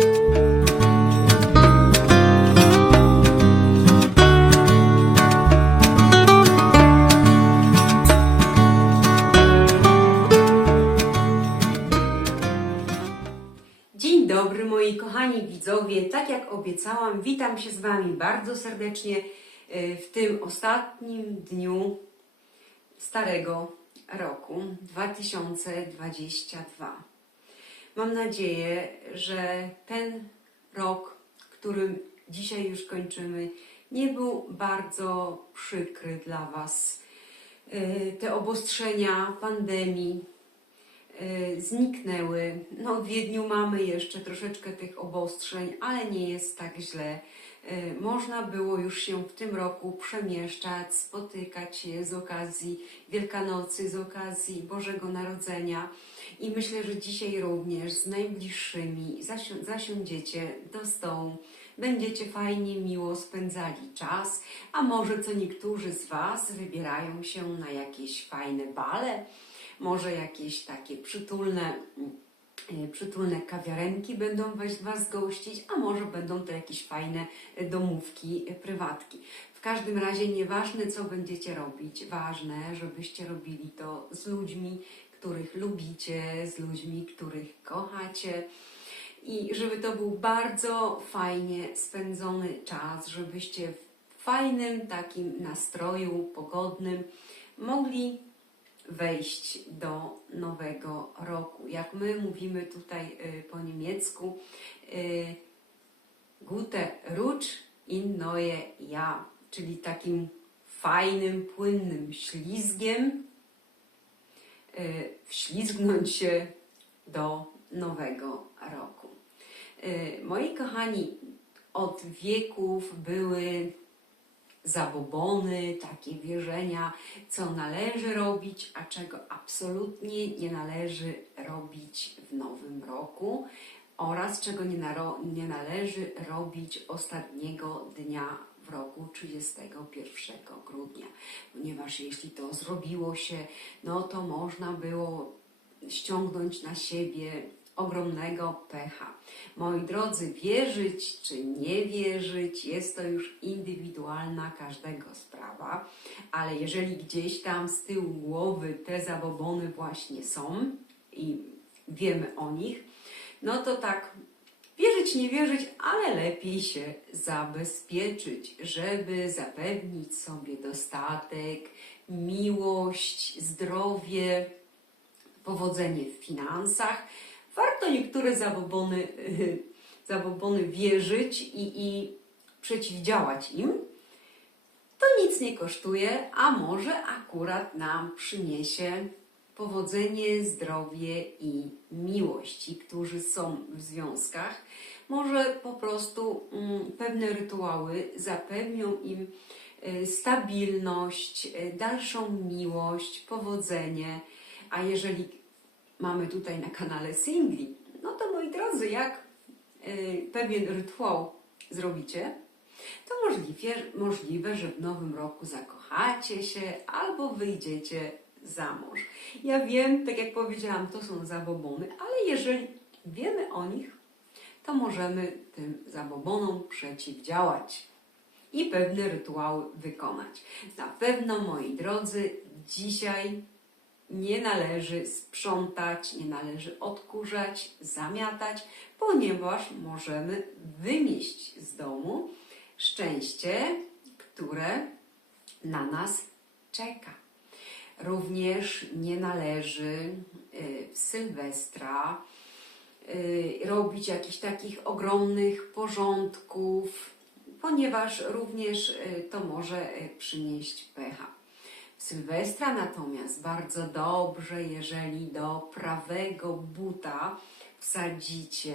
Dzień dobry moi kochani widzowie. Tak jak obiecałam, witam się z Wami bardzo serdecznie e, w tym ostatnim dniu starego roku 2022. Mam nadzieję, że ten rok, który dzisiaj już kończymy, nie był bardzo przykry dla Was. E, Te obostrzenia pandemii, y, zniknęły. No, w Wiedniu mamy jeszcze troszeczkę tych obostrzeń, ale nie jest tak źle. Y, Można było już się w tym roku przemieszczać, spotykać się z okazji Wielkanocy, z okazji Bożego Narodzenia. I myślę, że dzisiaj również z najbliższymi zasi- zasiądziecie do stołu. Będziecie fajnie, miło spędzali czas, a może co niektórzy z Was wybierają się na jakieś fajne bale, może jakieś takie przytulne, przytulne kawiarenki będą was, was gościć, a może będą to jakieś fajne e, domówki, e, prywatki. W każdym razie nieważne co będziecie robić, ważne, żebyście robili to z ludźmi, których lubicie, z ludźmi, których kochacie. I żeby to był bardzo fajnie spędzony czas, żebyście w fajnym takim nastroju, pogodnym mogli wejść do nowego roku. Jak my mówimy tutaj y, po niemiecku, y, Gute Rutsch in neue Jahr, czyli takim fajnym, płynnym ślizgiem y, wślizgnąć się do nowego roku. Moi kochani, od wieków były zabobony, takie wierzenia, co należy robić, a czego absolutnie nie należy robić w nowym roku oraz czego nie, nie należy robić ostatniego dnia w roku 31 grudnia, ponieważ jeśli to zrobiło się, no to można było ściągnąć na siebie ogromnego pecha. Moi drodzy, wierzyć czy nie wierzyć, jest to już indywidualna każdego sprawa, ale jeżeli gdzieś tam z tyłu głowy te zabobony właśnie są i wiemy o nich, no to tak, wierzyć, nie wierzyć, ale lepiej się zabezpieczyć, żeby zapewnić sobie dostatek, miłość, zdrowie, powodzenie w finansach. Warto niektóre zabobony, zabobony wierzyć i, i przeciwdziałać im. To nic nie kosztuje, a może akurat nam przyniesie powodzenie, zdrowie i miłość. Ci, którzy są w związkach, może po prostu mm, pewne rytuały zapewnią im y, stabilność, y, dalszą miłość, powodzenie. A jeżeli mamy tutaj na kanale singli, no to moi drodzy, jak y, pewien rytuał zrobicie, to możliwe, możliwe, że w nowym roku zakochacie się albo wyjdziecie za mąż. Ja wiem, tak jak powiedziałam, to są zabobony, ale jeżeli wiemy o nich, to możemy tym zabobonom przeciwdziałać i pewne rytuały wykonać. Na pewno, moi drodzy, dzisiaj nie należy sprzątać, nie należy odkurzać, zamiatać, ponieważ możemy wymieść z domu szczęście, które na nas czeka. Również nie należy y, w Sylwestra y, robić jakichś takich ogromnych porządków, ponieważ również y, to może przynieść pecha. Sylwestra natomiast bardzo dobrze, jeżeli do prawego buta wsadzicie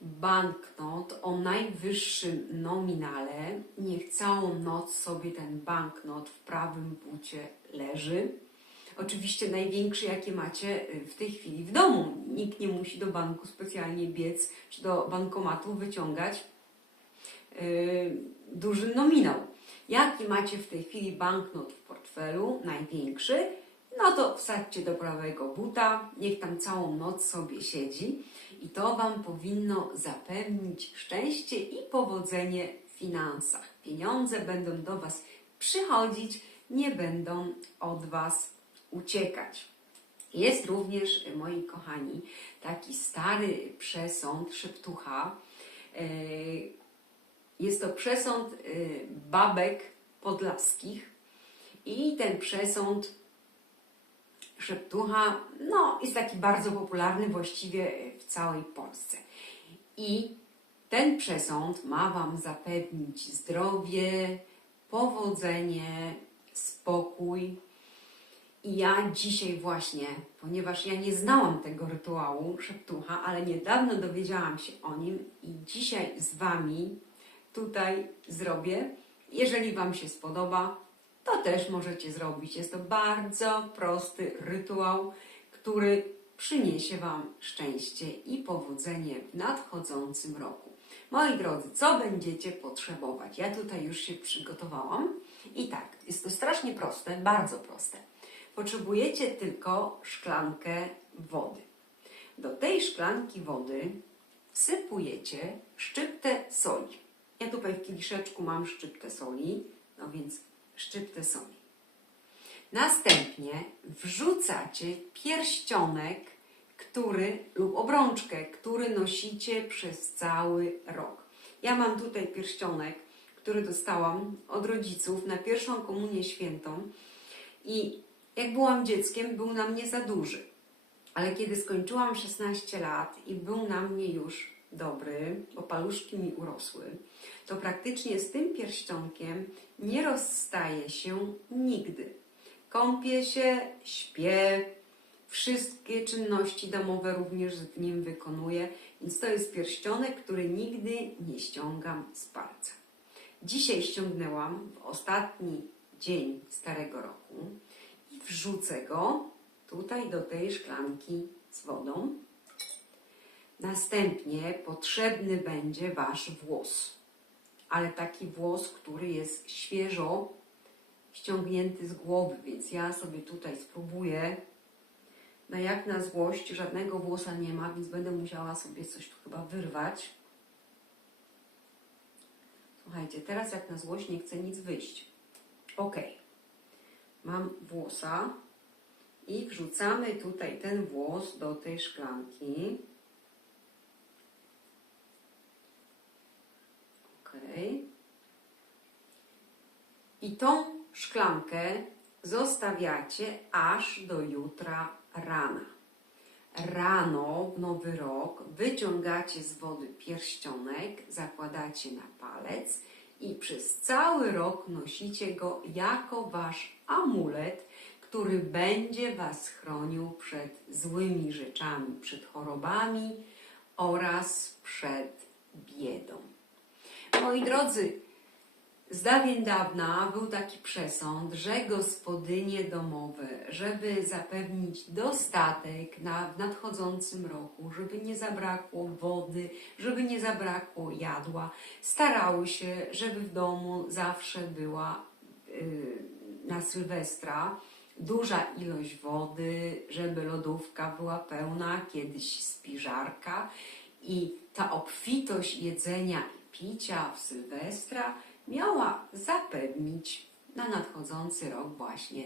banknot o najwyższym nominale. Niech całą noc sobie ten banknot w prawym bucie leży. Oczywiście największy, jakie macie y, w tej chwili w domu. Nikt nie musi do banku specjalnie biec, czy do bankomatu wyciągać yy, duży nominał. Jaki macie w tej chwili banknot w portfelu, największy, no to wsadźcie do prawego buta, niech tam całą noc sobie siedzi I to Wam powinno zapewnić szczęście i powodzenie w finansach. Pieniądze będą do Was przychodzić, nie będą od Was uciekać. Jest również, moi kochani, taki stary przesąd szeptucha. E, Jest to przesąd e, babek podlaskich i ten przesąd szeptucha no, jest taki bardzo popularny właściwie w całej Polsce. I ten przesąd ma Wam zapewnić zdrowie, powodzenie, spokój. I ja dzisiaj właśnie, ponieważ ja nie znałam tego rytuału szeptucha, ale niedawno dowiedziałam się o nim i dzisiaj z Wami tutaj zrobię. Jeżeli Wam się spodoba, to też możecie zrobić. Jest to bardzo prosty rytuał, który przyniesie Wam szczęście i powodzenie w nadchodzącym roku. Moi drodzy, co będziecie potrzebować? Ja tutaj już się przygotowałam. I tak, jest to strasznie proste, bardzo proste. Potrzebujecie tylko szklankę wody. Do tej szklanki wody wsypujecie szczyptę soli. Ja tutaj w kieliszeczku mam szczyptę soli, no więc szczyptę soli. Następnie wrzucacie pierścionek, który lub obrączkę, który nosicie przez cały rok. Ja mam tutaj pierścionek, który dostałam od rodziców na pierwszą komunię świętą i jak byłam dzieckiem, był na mnie za duży. Ale kiedy skończyłam 16 lat i był na mnie już dobry, bo paluszki mi urosły, to praktycznie z tym pierścionkiem nie rozstaje się nigdy. Kąpię się, śpię, wszystkie czynności domowe również w nim wykonuję, więc to jest pierścionek, który nigdy nie ściągam z palca. Dzisiaj ściągnęłam w ostatni dzień Starego Roku i wrzucę go tutaj do tej szklanki z wodą. Następnie potrzebny będzie Wasz włos, ale taki włos, który jest świeżo ściągnięty z głowy, więc ja sobie tutaj spróbuję. No jak na złość, żadnego włosa nie ma, więc będę musiała sobie coś tu chyba wyrwać. Słuchajcie, teraz jak na złość nie chce nic wyjść. Ok. Mam włosa i wrzucamy tutaj ten włos do tej szklanki. Ok. I tą szklankę zostawiacie aż do jutra rana. Rano w nowy rok wyciągacie z wody pierścionek, zakładacie na palec i przez cały rok nosicie go jako wasz amulet, który będzie was chronił przed złymi rzeczami, przed chorobami oraz przed biedą. Moi drodzy, z dawien dawna był taki przesąd, że gospodynie domowe, żeby zapewnić dostatek na, w nadchodzącym roku, żeby nie zabrakło wody, żeby nie zabrakło jadła, starały się, żeby w domu zawsze była yy, na Sylwestra duża ilość wody, żeby lodówka była pełna, kiedyś spiżarka i ta obfitość jedzenia i picia w Sylwestra miała zapewnić na nadchodzący rok właśnie,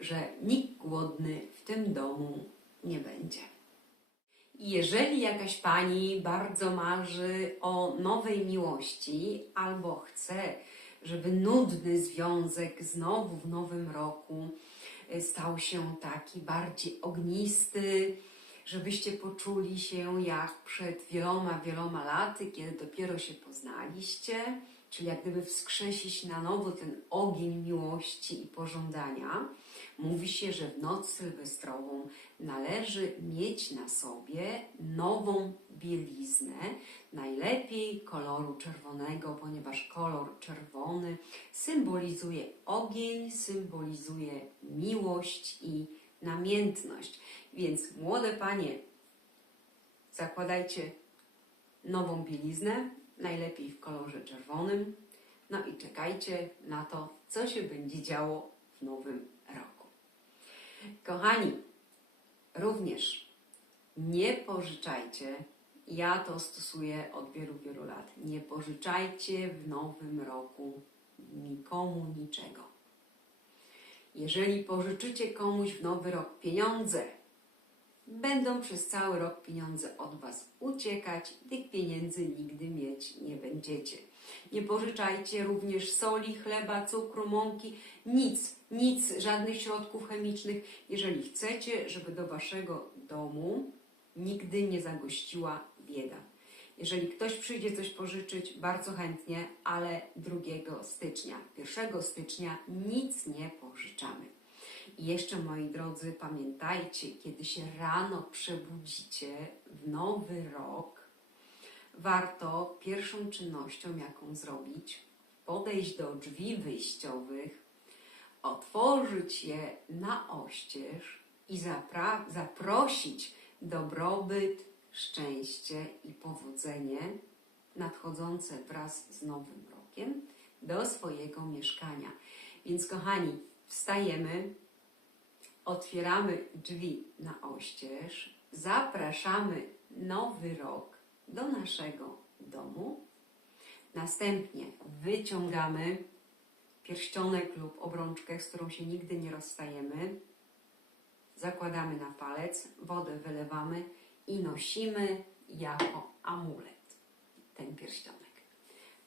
że nikt głodny w tym domu nie będzie. Jeżeli jakaś pani bardzo marzy o nowej miłości albo chce, żeby nudny związek znowu w nowym roku e, stał się taki bardziej ognisty, żebyście poczuli się jak przed wieloma, wieloma laty, kiedy dopiero się poznaliście, czyli jak gdyby wskrzesić na nowo ten ogień miłości i pożądania. Mówi się, że w noc sylwestrową należy mieć na sobie nową bieliznę, najlepiej koloru czerwonego, ponieważ kolor czerwony symbolizuje ogień, symbolizuje miłość i namiętność. Więc młode panie, zakładajcie nową bieliznę, najlepiej w kolorze czerwonym. No i czekajcie na to, co się będzie działo w nowym roku. Kochani, również Nie pożyczajcie. Ja to stosuję od wielu, wielu lat. Nie pożyczajcie w nowym roku nikomu niczego. Jeżeli pożyczycie komuś w nowy rok pieniądze, będą przez cały rok pieniądze od Was uciekać, tych pieniędzy nigdy mieć nie będziecie. Nie pożyczajcie również soli, chleba, cukru, mąki, nic, nic, żadnych środków chemicznych, jeżeli chcecie, żeby do Waszego domu nigdy nie zagościła bieda. Jeżeli ktoś przyjdzie coś pożyczyć, bardzo chętnie, ale 2 stycznia, 1 stycznia nic nie pożyczamy. I jeszcze, moi drodzy, pamiętajcie, kiedy się rano przebudzicie w nowy rok, warto pierwszą czynnością, jaką zrobić, podejść do drzwi wyjściowych, otworzyć je na oścież i zaprosić dobrobyt, szczęście i powodzenie nadchodzące wraz z nowym rokiem do swojego mieszkania. Więc, kochani, wstajemy, otwieramy drzwi na oścież, zapraszamy nowy rok do naszego domu. Następnie wyciągamy pierścionek lub obrączkę, z którą się nigdy nie rozstajemy. Zakładamy na palec, wodę wylewamy i nosimy jako amulet ten pierścionek.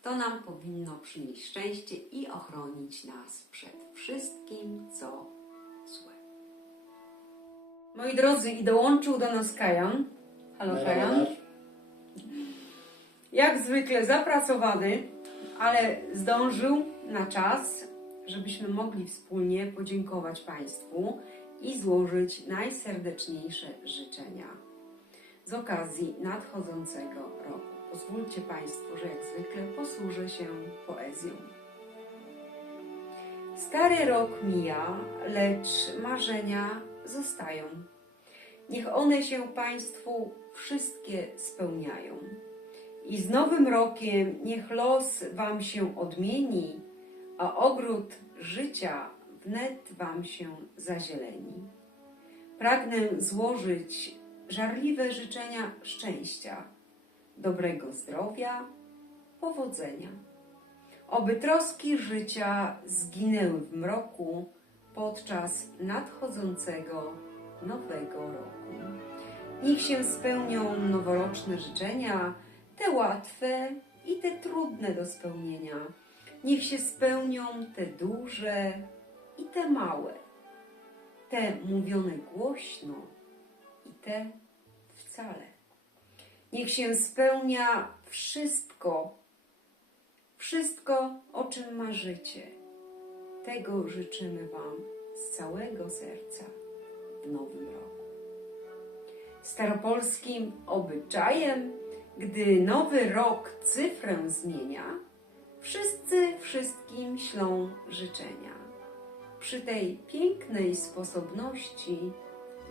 To nam powinno przynieść szczęście i ochronić nas przed wszystkim, co. Moi drodzy, i dołączył do nas Kajan. Halo Kajan. Jak zwykle zapracowany, ale zdążył na czas, żebyśmy mogli wspólnie podziękować Państwu i złożyć najserdeczniejsze życzenia z okazji nadchodzącego roku. Pozwólcie Państwo, że jak zwykle posłużę się poezją. Stary rok mija, lecz marzenia zostają. Niech one się Państwu wszystkie spełniają. I z nowym rokiem niech los Wam się odmieni, a ogród życia wnet Wam się zazieleni. Pragnę złożyć żarliwe życzenia szczęścia, dobrego zdrowia, powodzenia. Oby troski życia zginęły w mroku podczas nadchodzącego nowego roku. Niech się spełnią noworoczne życzenia, te łatwe i te trudne do spełnienia. Niech się spełnią te duże i te małe, te mówione głośno i te wcale. Niech się spełnia wszystko, wszystko, o czym marzycie. Tego życzymy Wam z całego serca w nowym roku. Staropolskim obyczajem, gdy nowy rok cyfrę zmienia, wszyscy wszystkim ślą życzenia. Przy tej pięknej sposobności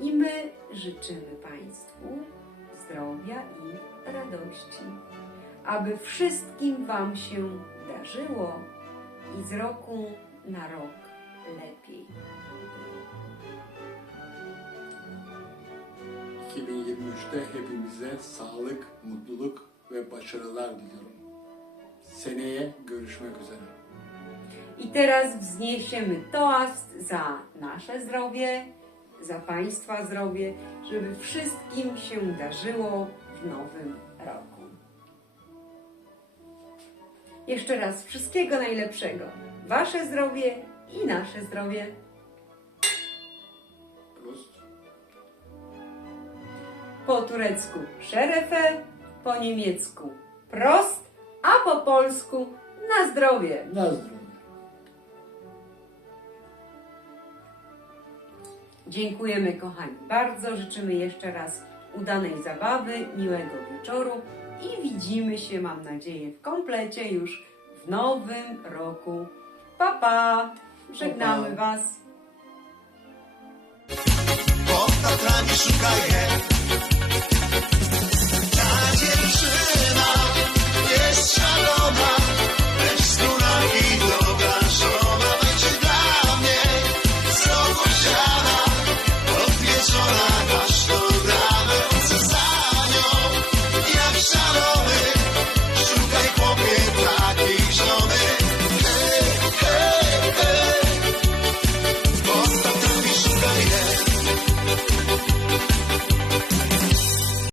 i my życzymy Państwu zdrowia i radości, aby wszystkim Wam się darzyło i z roku na rok lepiej. 2023'te hepimize sağlık, mutluluk ve başarılar diliyorum. Seneye görüşmek üzere. I teraz wzniesiemy toast za nasze zdrowie, za Państwa zdrowie, żeby wszystkim się darzyło w nowym roku. Jeszcze raz wszystkiego najlepszego. Wasze zdrowie i nasze zdrowie. Prost. Po turecku szerefe, po niemiecku prost, a po polsku na zdrowie. Na zdrowie. Dziękujemy kochani bardzo, życzymy jeszcze raz udanej zabawy, miłego wieczoru i widzimy się, mam nadzieję, w komplecie już w nowym roku. Pa, pa! Żegnamy Pa, pa. Was. Pod Tatrami szukaj